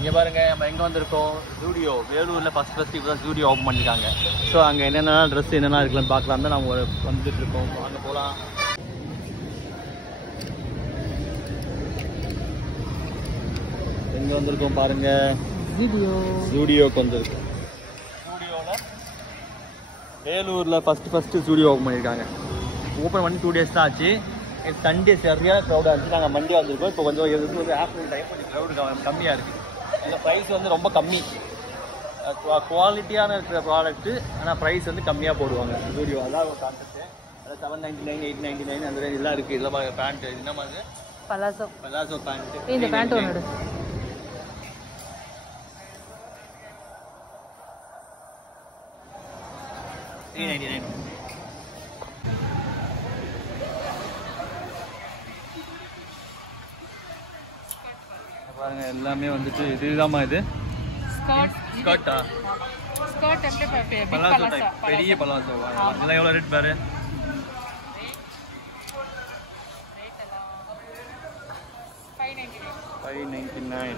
இங்கே பாருங்கள் நம்ம எங்கே வந்திருக்கோம், ஜூடியோ. வேலூரில் ஃபஸ்ட் இப்போ தான் ஜூடியோ ஓப்பன் பண்ணியிருக்காங்க. ஸோ அங்கே என்னென்ன ட்ரெஸ் என்னென்ன இருக்குன்னு பார்க்கலாம் தான் நம்ம வந்துட்டு இருக்கோம். அங்கே போகலாம். எங்கே வந்திருக்கோம் பாருங்கள், ஜூடியோக்கு வந்திருக்கோம். ஜூடியோவில் வேலூரில் ஃபஸ்ட்டு ஜூடியோ ஓப்பன் பண்ணியிருக்காங்க. ஓப்பன் பண்ணி 2 days தான் ஆச்சு. சண்டே சரியான க்ரௌடாக இருந்துச்சு. நாங்கள் மண்டே வந்திருக்கோம். இப்போ கொஞ்சம் ஆஃப்டர்நூன் டைம் கொஞ்சம் க்ரௌடு கம்மியாக இருக்குது. இந்த ப்ரைஸ் வந்து ரொம்ப கம்மி, குவாலிட்டியான இருக்கிற ப்ராடக்ட்டு. ஆனால் ப்ரைஸ் வந்து கம்மியாக போடுவாங்க ஜூடியோ. அதான் ஒரு கான்செப்ட்டு. அதாவது 799, 899 அந்த ரேஞ்ச் எல்லாம் இருக்குது. இதெல்லாம் பேண்ட்டு என்ன மாதிரி பலாசோ பேண்ட்டு. இந்த பேண்ட் ஒன்று 399. பாருங்க எல்லாமே வந்துட்டு இதுதாம்மா. இது ஸ்கர்ட்டா? ஸ்கர்ட் பெரிய பலாசோ. இதெல்லாம் எவ்வளோ ரேட் பாரு? 599.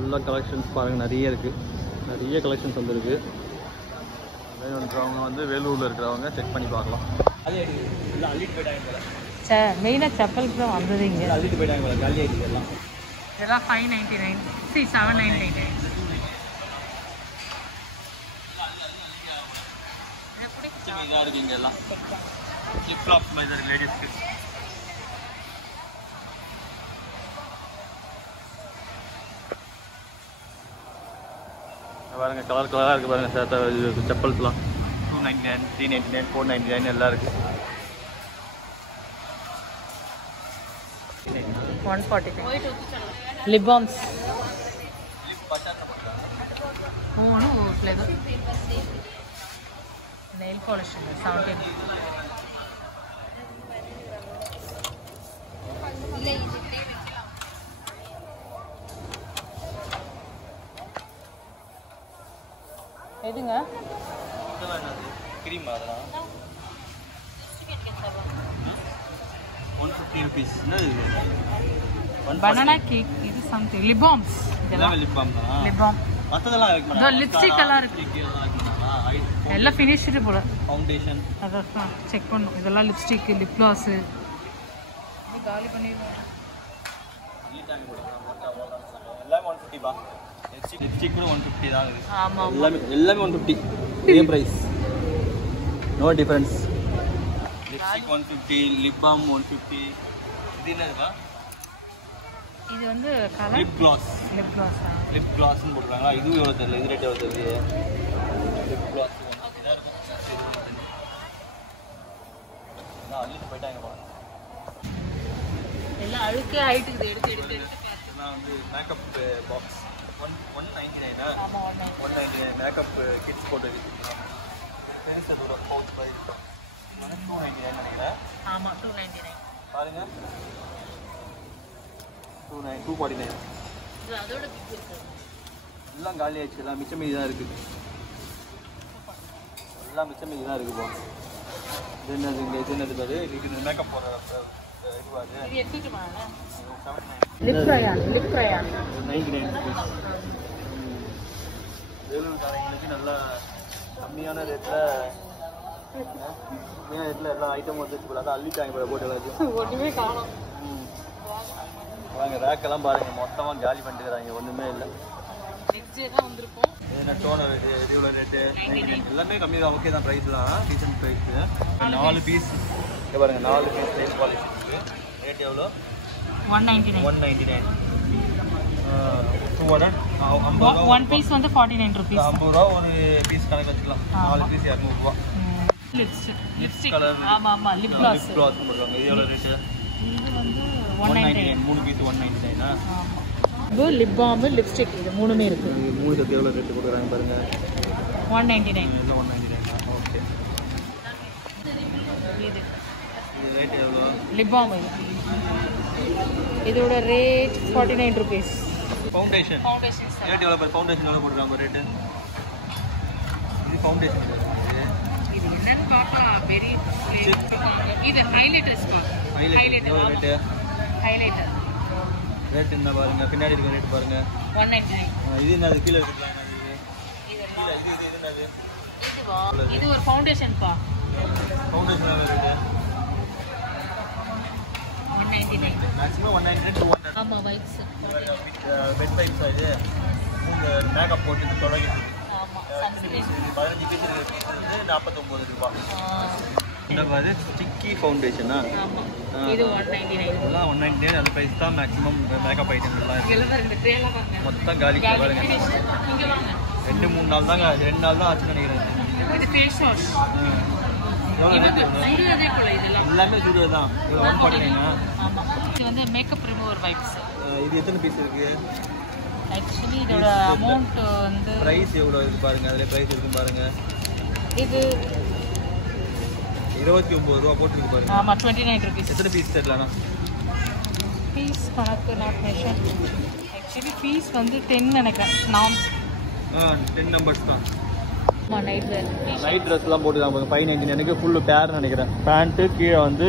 எல்லா கலெக்ஷன்ஸ் பாருங்கள் நிறைய இருக்குது. நிறைய கலெக்ஷன்ஸ் வந்துருக்கு. அதே பண்ணுறவங்க வந்து வேலூரில் இருக்கிறவங்க செக் பண்ணி பார்க்கலாம். எல்லாம் அள்ளிட்டு போயிட்டாங்க போல. மெயினாக செப்பலுக்கு தான் வந்தது. இங்கே அள்ளிட்டு போயிட்டாங்க போல. காலி ஆகிடுது எல்லாம். இதெல்லாம் 599. 799. இதாக இருக்குது. இங்கே எல்லாம் ஃப்ளிப் ஃப்ளாப்ஸ் மாதிரி இருக்குது லேடிஸ்க்கு. பாருங்கள் கலர் கலராக இருக்குது பாருங்கள். செப்பல்ஸ்லாம் 299, 399, 499 எல்லாம் இருக்குது. 149. Lip palms flavour. Nail polish 17. எதுங்க? கிரீம் அதெல்லாம் 150 rupees. Banana cake. இது சம்திங் லிப் பாம்ஸ். இதெல்லாம் லிப் பாம் தான். லிப் பாம் மத்ததெல்லாம் இருக்கு மேடம். இதோ லிப்ஸ்டிக் எல்லாம் இருக்கு. எல்லாம் ஃபினிஷ்டு போல. ஃபவுண்டேஷன் அதான் செக் பண்ணும். இதெல்லாம் லிப்ஸ்டிக், லிப் கிளாஸ். இது காலி பண்ணிடுவோம். எல்லாமே 150 பா. லிப்ஸ்டிக் கூட 150 தான் இருக்குது. ஆமா எல்லாமே 150. Same price, no difference. Lipstick 150, lip balm 150. இது என்னதுப்பா? இது வந்து கலர் லிப் கிளாஸ். லிப் கிளாஸ்னு போட்டுருக்காங்களா? இதுவும் எவ்வளோ தெரியல. இது ரேட் எவ்வளோ தெரியல. லிப் கிளாஸ் இதாக இருக்கும். அள்ளிட்டு போயிட்டாங்கப்பா. எல்லாம் அழுக்கே ஆயிட்டுக்குது. எடுத்து இதெல்லாம் வந்து மேக்கப் பாக்ஸ் 199. ஆமா 199 மேக்கப் கிட்ஸ் போட்டு பெருசு தூரம் பவுச் மாதிரி இருக்கும். இது வந்து 299 நினைக்கிறேன். ஆமா 299. பாருங்க 249. இது அதோட பிக் இருக்கு. எல்லாம் காலி ஆயிடுச்சு. எல்லாம் மிச்சம் மீதி தான் இருக்குது. எல்லாம் மிச்சம் மீதி தான் இருக்குது. போகும் இது என்னது? இங்கே இது என்னது பாரு. இது மேக்கப் போடுற இதுவாது. இது எத்திக்குமா? Lip crayon 99 rupees. வேலூர்காரங்களுக்கு நல்லா கம்மியான ரேட்டில் எல்லா ஐட்டமும் வந்துச்சு போல. அதான் அள்ளிட்டாங்க போல போட்டு எல்லாத்தையும். ஒன்றுமே காணும். வாங்க ரேக்கெல்லாம் பாருங்கள். மொத்தமாக காலி பண்ணிட்டுக்கிறாங்க. ஒன்றுமே இல்லை. நெக்ஸ்ட் டே தான் வந்திருக்கோம். என்ன டோனர் இது எவ்வளோ ரேட்டு? எல்லாமே கம்மி தான். ஓகே தான். ப்ரைஸ்லாம் டீசன்ட் ப்ரைஸு. 4 பீஸ் இங்கே பாருங்கள். 4 பீஸ் நெயில் பாலிஷ் இருக்குது. ரேட் எவ்வளோ? 199. 199. 250. 1 பீஸ் வந்து 49 rupees. 50 ரூபா ஒரு பீஸ் கணக்கு வச்சுக்கலாம். 4 பீஸ் 200 ரூபா. லிப்ஸ்டிக். கலர். ஆமா லிப் கிளாஸ். லிப் கிளாஸ் போடுறாங்க. இது எவ்வளோ ரேட்டு? இது வந்து 199. 3 பீஸ் 199. ஆமா. இது லிப் பாம், லிப்ஸ்டிக் இது மூணுமே இருக்கு. 3 சேர்த்து எவ்வளோ ரேட்டு கொடுக்குறாங்க பாருங்கள். 199. இல்லை 199. ஓகே. இது ரேட் எவ்வளோ? Lip balm. இதோட ரேட் 49 rupees. ஃபவுண்டேஷன் ரேட் எவ்வளோ? ஃபவுண்டேஷன் எவ்வளோ போட்டுருக்காங்க ரேட்டு? இது ஃபவுண்டேஷன். இது என்னன்னு பார்க்கலாம். பெரிய இது ஹைலைட்டர் ஸ்பாட். ஹைலைட்டர் எவ்வளோ ரேட்டு? ஹைலைட்டர் ரேட் என்ன பாருங்க, பின்னாடி இருக்க ரேட் பாருங்க. 199. இது என்னது கீழே இருக்குல்ல, இது ஒரு ஃபவுண்டேஷன் பா. Foundation rate 199. Maximum 199 to 200. ஆமா வைப்ஸ். பெட் வைப்ஸ் இது இந்த மேக்கப் போட்டு தொடங்கி. ஆமா சன்ஸ்கிரீன் 15 பீஸ் இருக்கு. இது 49 ரூபாய். இந்த மாதிரி ஸ்டிக்கி ஃபவுண்டேஷனா? ஆமா இது 199. இதெல்லாம் 199 அந்த பிரைஸ் தான் மேக்ஸிமம் மேக்கப் ஐட்டம்லாம் இருக்கு. எல்லாம் பாருங்க ட்ரேலாம் பாருங்க. மொத்தம் காலி பாருங்க. இங்க வாங்க. 2-3 நாள் தாங்க, 2 நாள் தான் ஆச்சுன்னு நினைக்கிறேன். இது ஃபேஸ் வாஷ். இதே போல இதெல்லாம் எல்லாமே ஜூடியோ தான். இது 149. ஆமா இது வந்து மேக்கப் ரிமூவர் வைப்ஸ். இது எத்தனை பீஸ் இருக்கு? ஆக்சுவலி இதோட அமௌண்ட் வந்து பிரைஸ் எவ்வளோ இருக்கு பாருங்க. அதில் பிரைஸ் இருக்கு பாருங்க. இது 29 ரூபா போட்டுருக்கு பாருங்க. ஆமா 29 rupees. எத்தனை பீஸ் தெரியலண்ணா? பீஸ் கணக்கு நாட் மெஷர். ஆக்சுவலி பீஸ் வந்து 10 நினைக்கிறேன். நாம் 10 நம்பர்ஸ் தான். ஆமா நைட் வேர் நைட் ட்ரெஸ்லாம் போட்டு தான் பாருங்க. 599 எனக்கு ஃபுல்லு பேர்னு நினைக்கிறேன். பேண்ட்டு கீழே வந்து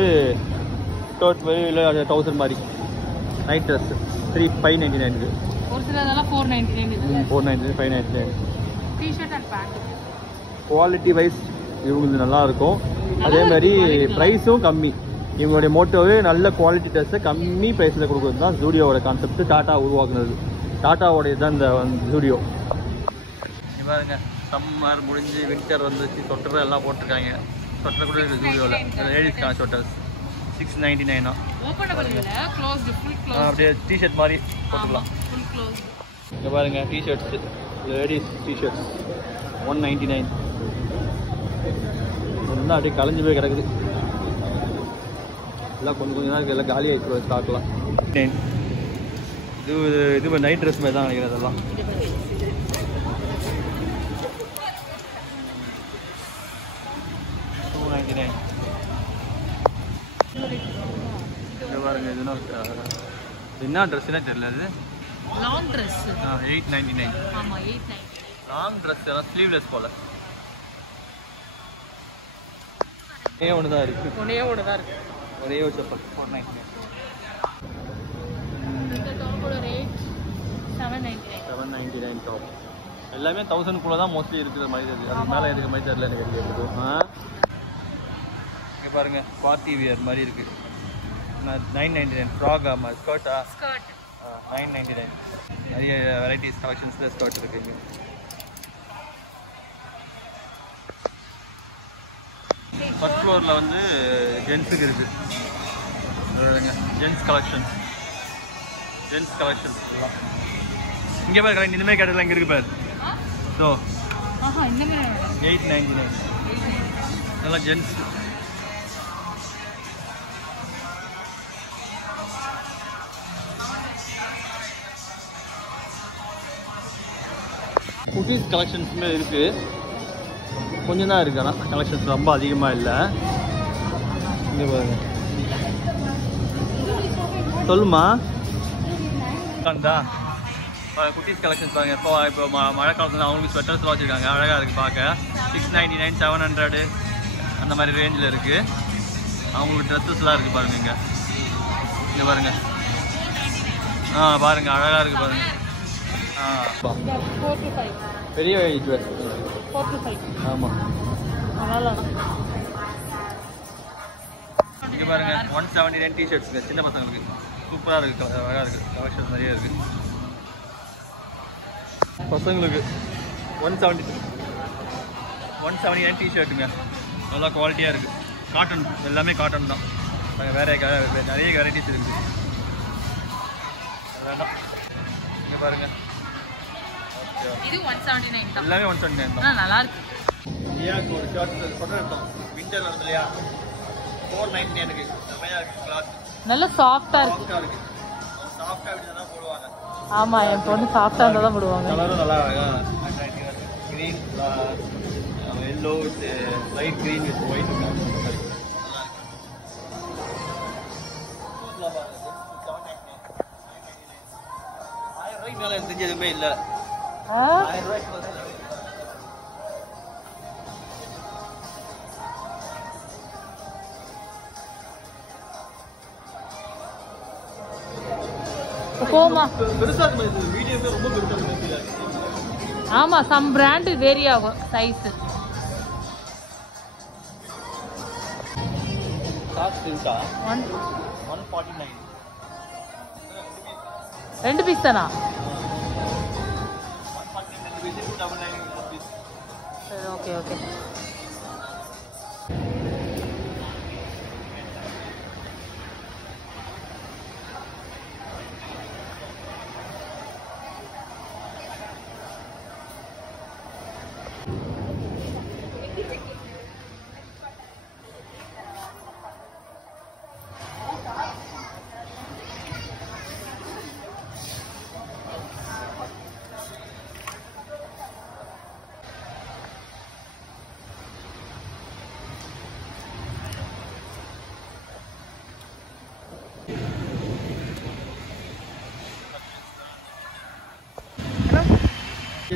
ஷர்ட் இல்லை 1000 மாதிரி. Night dress 599. ஒரு சில இதெல்லாம் 499 இது. 499 599. T-shirt and pant quality wise இவங்களுக்கு நல்லா இருக்கும். அதே மாதிரி ப்ரைஸும் கம்மி. இவங்களுடைய மோட்டோவே நல்ல குவாலிட்டி ட்ரெஸ்ஸை கம்மி ப்ரைஸில் கொடுக்குறது தான் ஜூடியோவோட கான்செப்ட். டாட்டா உருவாக்குனது. டாட்டாவோடைய தான் இந்த ஜூடியோ. பாருங்க சம்மர் முடிஞ்சு வின்டர் வந்துச்சு. சொட்டர் எல்லாம் போட்டிருக்காங்க. சொட்டர் கூட இருக்குது ஜூடியோவில். லேடிஸ்க்கான சொட்டர்ஸ் 699. ஓபனபிள் இல்ல, க்ளோஸ்ட், ஃபுல் க்ளோஸ்ட். அப்படியே டி-ஷர்ட் மாதிரி போட்டுக்கலாம். Full closed. இங்க பாருங்க டி-ஷர்ட்ஸ், லேடிஸ் டி-ஷர்ட்ஸ் 199. இதெல்லாம் அப்படியே கலைஞ்சு போய் கிடக்குது. எல்லாம் கொஞ்சம் தான் இருக்குது. எல்லாம் காலி ஆகிடுச்சு ஸ்டாக்லாம். இது நைட் ட்ரெஸ் மாதிரி தான் நினைக்கிறேன். அதெல்லாம் 299. இங்கே பாருங்க இதுனா என்ன ட்ரெஸ்ஸுனே தெரியல. அது லாங் ட்ரெஸ் 899. ஆமா 899. லாங் ட்ரெஸ் எல்லாம் ஸ்லீவ்லெஸ் போல. ஒன்று தான் இருக்கு. ஒரே தான் இருக்கு. ஒரே ஒரு செப்பல் 499. இந்த டாப்போட ரேட் 799. 799 டாப். எல்லாமே 1000 தான் மோஸ்ட்லி இருக்கிற மாதிரி இருக்குது. அதுக்கு மேலே இருக்கிற மாதிரி தெரியல எனக்கு. இருக்குது இங்கே பாருங்க பார்ட்டி வியர் மாதிரி இருக்குது. 999. ஃப்ராக் ஆமாம் ஸ்கர்ட்டா? ஸ்கர்ட் 999. நிறைய வெரைட்டிஸ் கலெக்ஷன்ஸில் ஸ்கர்ட் இருக்குங்க. ஃபர்ஸ்ட் ஃப்ளோரில் வந்து ஜென்ஸுக்கு இருக்குது. ஜென்ஸ் கலெக்ஷன் எல்லாம் இங்கே பாரு கலெக்ட். இந்தமாதிரி கேட்டலாம் இங்கே இருக்கு பாரு. ஸோ இந்த மாதிரி 899. இதெல்லாம் ஜென்ஸ். குட்டீஸ் கலெக்ஷன்ஸுமே இருக்குது. கொஞ்சம் தான் இருக்குது. ஆனால் கலெக்ஷன்ஸ் ரொம்ப அதிகமாக இல்லை. இங்கே பாருங்க. சொல்லுமா குட்டீஸ் கலெக்ஷன்ஸ் பாருங்க. இப்போ மழை காலத்தில் அவங்களுக்கு ஸ்வெட்டர்ஸ்லாம் வச்சுருக்காங்க. அழகாக இருக்குது பார்க்க. 699 700 அந்த மாதிரி ரேஞ்சில் இருக்குது. அவங்களுக்கு ட்ரெஸ்ஸஸ்லாம் இருக்குது பாருங்க. இங்கே பாருங்க. பாருங்க அழகாக இருக்குது பாருங்க. 4 to 5. பெரிய ட்ரெஸ் 4 to 5. ஆமாம். நல்லா இங்கே பாருங்க 179 டிஷர்ட்ஸுங்க. சின்ன பசங்களுக்கு சூப்பராக இருக்குது. அழகாக இருக்குது. கலெக்ஷன்ஸ் நிறைய இருக்குது. பசங்களுக்கு 179 டிஷர்ட்டுங்க. நல்லா குவாலிட்டியாக இருக்குது. காட்டன் எல்லாமே காட்டன் தான். வேறு நிறைய வெரைட்டிஸ் இருக்குது. வேண்டாம். இங்கே பாருங்க இது 179 தான். எல்லாமே 179 தான். நல்லா இருக்கு. ஒரு ஷர்ட் ஃபோட்டோ எடுத்தோம். வின்டர் வருது இல்லையா? 499 எனக்கு. செம்மையாக இருக்குது. கிளாத் நல்லா சாஃப்டா இருக்கு. சாஃப்டாக அப்படி தான் போடுவாங்க. ஆமா என் பொண்ணு சாஃப்டா இருந்தா தான் போடுவாங்க. கலரும் நல்லா green yellow with light green with white. ₹1000 மேலே தெரிஞ்ச எதுவுமே இல்லை. ₹1000 போமா. பெருசா இருக்கு வீடியோவே ரொம்ப பெருசா இருக்கு. ஆமா, சம் பிராண்ட் வேரி ஆகும் சைஸ். காஸ்ட் இருக்கா 149. ரெண்டு பீஸ் தானா? 149 299 சரி, ஓகே ஓகே.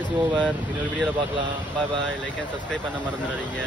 Is over. இன்னொரு வீடியோவில் பார்க்கலாம். பாய் பாய். லைக் அண்ட் சப்ஸ்கிரைப் பண்ண மறந்துடாதீங்க.